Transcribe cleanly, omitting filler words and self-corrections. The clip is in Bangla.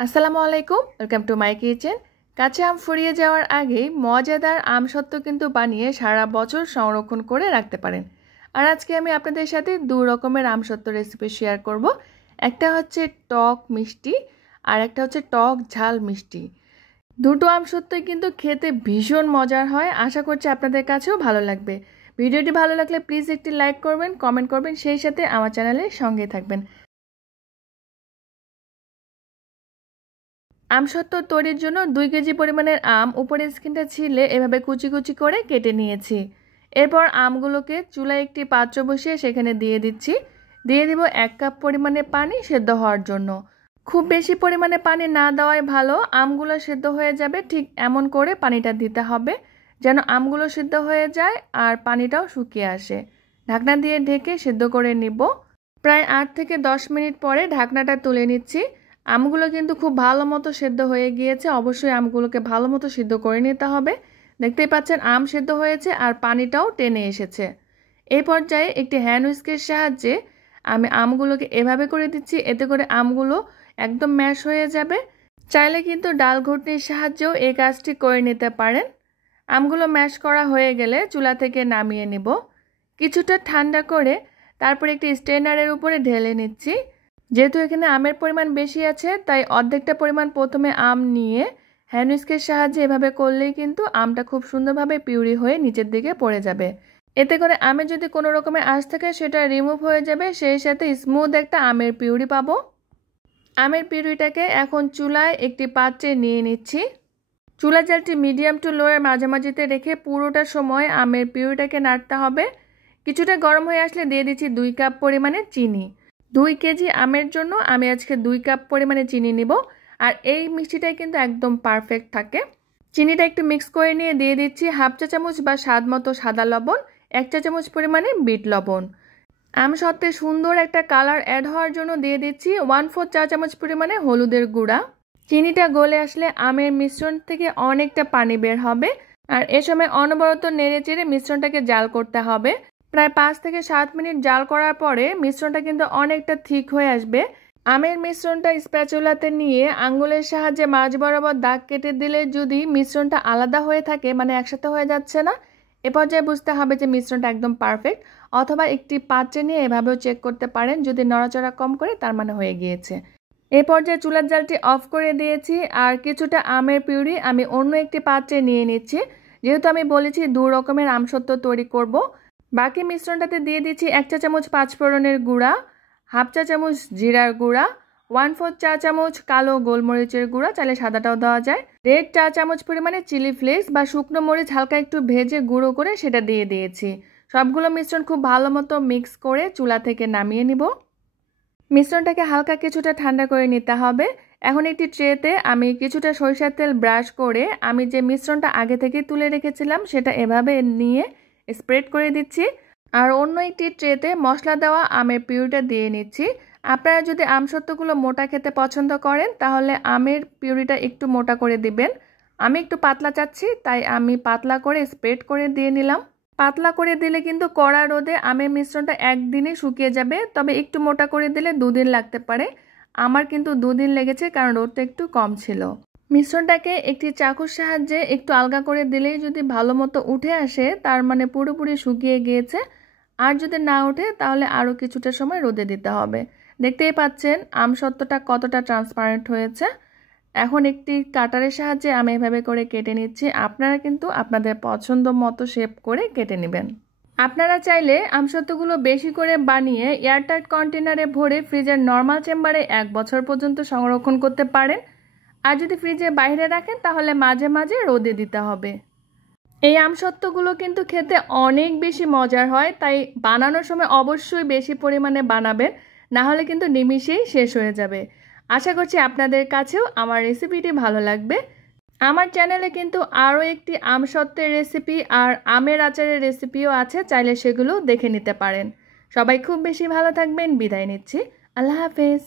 আসসালামু আলাইকুম, ওয়েলকাম টু মাই কিচেন। কাঁচা আম ফুরিয়ে যাওয়ার আগেই মজাদার আমসত্ত্ব কিন্তু বানিয়ে সারা বছর সংরক্ষণ করে রাখতে পারেন। আর আজকে আমি আপনাদের সাথে দু রকমের আমসত্ত্ব রেসিপি শেয়ার করব। একটা হচ্ছে টক মিষ্টি আর একটা হচ্ছে টক ঝাল মিষ্টি। দুটো আমসত্ত্বই কিন্তু খেতে ভীষণ মজার হয়। আশা করছি আপনাদের কাছেও ভালো লাগবে। ভিডিওটি ভালো লাগলে প্লিজ একটি লাইক করবেন, কমেন্ট করবেন, সেই সাথে আমার চ্যানেলের সঙ্গে থাকবেন। আমসত্ত্ব তৈরির জন্য 2 কেজি পরিমাণের আম উপরের স্কিনটা ছিলে এভাবে কুচি কুচি করে কেটে নিয়েছি। এরপর আমগুলোকে চুলায় একটি পাত্র বসিয়ে সেখানে দিয়ে দিচ্ছি। দিয়ে দিব 1 কাপ পরিমাণে পানি সেদ্ধ হওয়ার জন্য। খুব বেশি পরিমাণে পানি না দেওয়াই ভালো, আমগুলো সেদ্ধ হয়ে যাবে ঠিক এমন করে পানিটা দিতে হবে যেন আমগুলো সিদ্ধ হয়ে যায় আর পানিটাও শুকিয়ে আসে। ঢাকনা দিয়ে ঢেকে সেদ্ধ করে নিব। প্রায় 8 থেকে 10 মিনিট পরে ঢাকনাটা তুলে নিচ্ছি। আমগুলো কিন্তু খুব ভালো মতো সেদ্ধ হয়ে গিয়েছে। অবশ্যই আমগুলোকে ভালো মতো সিদ্ধ করে নিতে হবে। দেখতেই পাচ্ছেন আম সেদ্ধ হয়েছে আর পানিটাও টেনে এসেছে। এই পর্যায়ে একটি হ্যান্ড হুইস্কের সাহায্যে আমি আমগুলোকে এভাবে করে দিচ্ছি, এতে করে আমগুলো একদম ম্যাশ হয়ে যাবে। চাইলে কিন্তু ডাল ঘুটনির সাহায্যেও এই কাজটি করে নিতে পারেন। আমগুলো ম্যাশ করা হয়ে গেলে চুলা থেকে নামিয়ে নিব। কিছুটা ঠান্ডা করে তারপর একটি স্ট্রেনারের উপরে ঢেলে নিচ্ছি। যেহেতু এখানে আমের পরিমাণ বেশি আছে তাই অর্ধেকটা পরিমাণ প্রথমে আম নিয়ে হ্যান্ড হুইস্কের সাহায্যে এভাবে করলেই কিন্তু আমটা খুব সুন্দরভাবে পিউরি হয়ে নিচের দিকে পড়ে যাবে। এতে করে আমের যদি কোনো রকমের আঁশ থাকে সেটা রিমুভ হয়ে যাবে, সেই সাথে স্মুথ একটা আমের পিউরি পাবো। আমের পিউরিটাকে এখন চুলায় একটি পাত্রে নিয়ে নিচ্ছি। চুলার জালটি মিডিয়াম টু লোয়ের মাঝামাঝিতে রেখে পুরোটা সময় আমের পিউরিটাকে নাড়তে হবে। কিছুটা গরম হয়ে আসলে দিয়ে দিচ্ছি 2 কাপ পরিমাণে চিনি। 2 কেজি আমের জন্য আমি আজকে 2 কাপ পরিমাণে চিনি নিব। আর এই মিষ্টিটাই কিন্তু একদম পারফেক্ট থাকে। চিনিটা একটু মিক্স করে নিয়ে দিয়ে দিচ্ছি হাফ চা চামচ বা স্বাদ মতো সাদা লবণ, 1 চা চামচ পরিমাণে বিট লবণ। আমসত্ত্বে সুন্দর একটা কালার অ্যাড হওয়ার জন্য দিয়ে দিচ্ছি 1/4 চা চামচ পরিমাণে হলুদের গুঁড়া। চিনিটা গলে আসলে আমের মিশ্রণ থেকে অনেকটা পানি বের হবে। আর এ সময় অনবরত নেড়ে চেড়ে মিশ্রণটাকে জাল করতে হবে। প্রায় 5 থেকে 7 মিনিট জাল করার পরে মিশ্রণটা কিন্তু অনেকটা থিক হয়ে আসবে। আমের মিশ্রণটা স্প্যাচুলাতে নিয়ে আঙ্গুলের সাহায্যে মাঝ বরাবর দাগ কেটে দিলে যদি মিশ্রণটা আলাদা হয়ে থাকে, মানে একসাথে হয়ে যাচ্ছে না, এ পর্যায়ে বুঝতে হবে যে মিশ্রণটা একদম পারফেক্ট। অথবা একটি পাত্রে নিয়ে এভাবেও চেক করতে পারেন, যদি নড়াচড়া কম করে তার মানে হয়ে গিয়েছে। এই পর্যায়ে চুলার জালটি অফ করে দিয়েছি আর কিছুটা আমের পিউরি আমি অন্য একটি পাত্রে নিয়ে নিচ্ছি। যেহেতু আমি বলেছি 2 রকমের আমসত্ত্ব তৈরি করব। বাকি মিশ্রণটাতে দিয়ে দিচ্ছি 1 চা চামচ পাঁচফোড়নের গুঁড়া, হাফ চা চামচ জিরার গুঁড়া, 1/4 চা চামচ কালো গোলমরিচের গুঁড়া, চাইলে সাদাটাও দেওয়া যায়, 1.5 চা চামচ পরিমাণে চিলি ফ্লেক্স বা শুকনো মরিচ হালকা একটু ভেজে গুঁড়ো করে সেটা দিয়ে দিয়েছি। সবগুলো মিশ্রণ খুব ভালো মতো মিক্স করে চুলা থেকে নামিয়ে নিব। মিশ্রণটাকে হালকা কিছুটা ঠান্ডা করে নিতে হবে। এখন একটি ট্রেতে আমি কিছুটা সরিষার তেল ব্রাশ করে আমি যে মিশ্রণটা আগে থেকে তুলে রেখেছিলাম সেটা এভাবে নিয়ে স্প্রেড করে দিচ্ছি। আর অন্য একটি ট্রেতে মশলা দেওয়া আমের পিউরিটা দিয়ে নিচ্ছি। আপনারা যদি আমসত্ত্বগুলো মোটা খেতে পছন্দ করেন তাহলে আমের পিউরিটা একটু মোটা করে দিবেন। আমি একটু পাতলা চাচ্ছি তাই আমি পাতলা করে স্প্রেড করে দিয়ে নিলাম। পাতলা করে দিলে কিন্তু কড়া রোদে আমের মিশ্রণটা একদিনে শুকিয়ে যাবে, তবে একটু মোটা করে দিলে 2 দিন লাগতে পারে। আমার কিন্তু 2 দিন লেগেছে কারণ রোদটা একটু কম ছিল। মিশ্রণটাকে একটি চাকুর সাহায্যে একটু আলগা করে দিলেই যদি ভালো মতো উঠে আসে তার মানে পুরোপুরি শুকিয়ে গিয়েছে। আর যদি না ওঠে তাহলে আরও কিছুটা সময় রোদে দিতে হবে। দেখতেই পাচ্ছেন আমসত্ত্বটা কতটা ট্রান্সপারেন্ট হয়েছে। এখন একটি কাটারের সাহায্যে আমি এভাবে করে কেটে নিচ্ছি। আপনারা কিন্তু আপনাদের পছন্দ মতো শেপ করে কেটে নেবেন। আপনারা চাইলে আমসত্ত্বগুলো বেশি করে বানিয়ে এয়ারটাইট কন্টেনারে ভরে ফ্রিজের নর্মাল চেম্বারে 1 বছর পর্যন্ত সংরক্ষণ করতে পারেন। আর যদি ফ্রিজের বাইরে রাখেন তাহলে মাঝে মাঝে রোদে দিতে হবে। এই আমসত্ত্বগুলো কিন্তু খেতে অনেক বেশি মজার হয়, তাই বানানোর সময় অবশ্যই বেশি পরিমাণে বানাবেন, না হলে কিন্তু নিমিষেই শেষ হয়ে যাবে। আশা করছি আপনাদের কাছেও আমার রেসিপিটি ভালো লাগবে। আমার চ্যানেলে কিন্তু আরও একটি আমসত্ত্বের রেসিপি আর আমের আচারের রেসিপিও আছে, চাইলে সেগুলো দেখে নিতে পারেন। সবাই খুব বেশি ভালো থাকবেন, বিদায় নিচ্ছি। আল্লাহ হাফেজ।